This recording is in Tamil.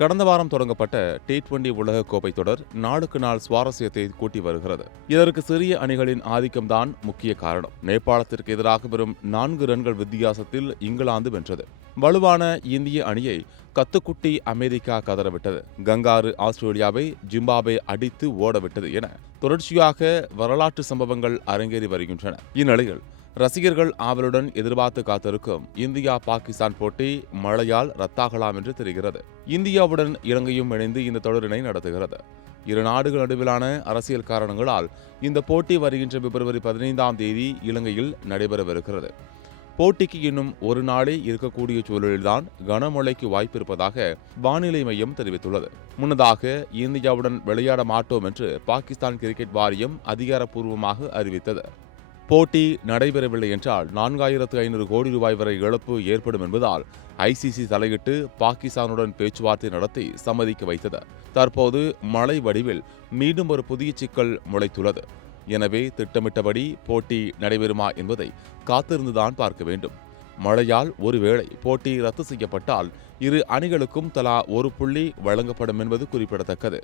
கடந்த வாரம் தொடங்கப்பட்ட T20 உலகக்கோப்பை தொடர் நாளுக்கு நாள் சுவாரஸ்யத்தை கூட்டி வருகிறது. இதற்கு சிறிய அணிகளின் ஆதிக்கம்தான் முக்கிய காரணம். நேபாளத்திற்கு எதிராக வெறும் 4 ரன்கள் வித்தியாசத்தில் இங்கிலாந்து வென்றது. வலுவான இந்திய அணியை கத்துக்குட்டி அமெரிக்கா கதறவிட்டது. கங்காரு ஆஸ்திரேலியாவை ஜிம்பாப்வே அடித்து ஓடவிட்டது என தொடர்ச்சியாக வரலாற்று சம்பவங்கள் அரங்கேறி வருகின்றன. இந்நிலையில் ரசிகர்கள் ஆவலுடன் எதிர்பார்த்து காத்திருக்கும் இந்தியா பாகிஸ்தான் போட்டி மழையால் ரத்தாகலாம் என்று தெரிகிறது. இந்தியாவுடன் இலங்கையும் இணைந்து இந்த தொடரினை நடத்துகிறது. இரு நாடுகள் நடுவிலான அரசியல் காரணங்களால் இந்த போட்டி வருகின்ற பிப்ரவரி 15ஆம் தேதி இலங்கையில் நடைபெறவிருக்கிறது. போட்டிக்கு இன்னும் ஒரு நாளே இருக்கக்கூடிய சூழலில்தான் கனமழைக்கு வாய்ப்பு இருப்பதாக வானிலை மையம் தெரிவித்துள்ளது. முன்னதாக இந்தியாவுடன் விளையாட மாட்டோம் என்று பாகிஸ்தான் கிரிக்கெட் வாரியம் அதிகாரப்பூர்வமாக அறிவித்தது. போட்டி நடைபெறவில்லை என்றால் 4500 கோடி ரூபாய் வரை இழப்பு ஏற்படும் என்பதால் ICC தலையிட்டு பாகிஸ்தானுடன் பேச்சுவார்த்தை நடத்தி சம்மதிக்க வைத்தது. தற்போது மழை வடிவில் மீண்டும் ஒரு புதிய சிக்கல் முளைத்துள்ளது. எனவே திட்டமிட்டபடி போட்டி நடைபெறுமா என்பதை காத்திருந்துதான் பார்க்க வேண்டும். மழையால் ஒருவேளை போட்டி ரத்து செய்யப்பட்டால் இரு அணிகளுக்கும் தலா ஒரு புள்ளி வழங்கப்படும் என்பது குறிப்பிடத்தக்கது.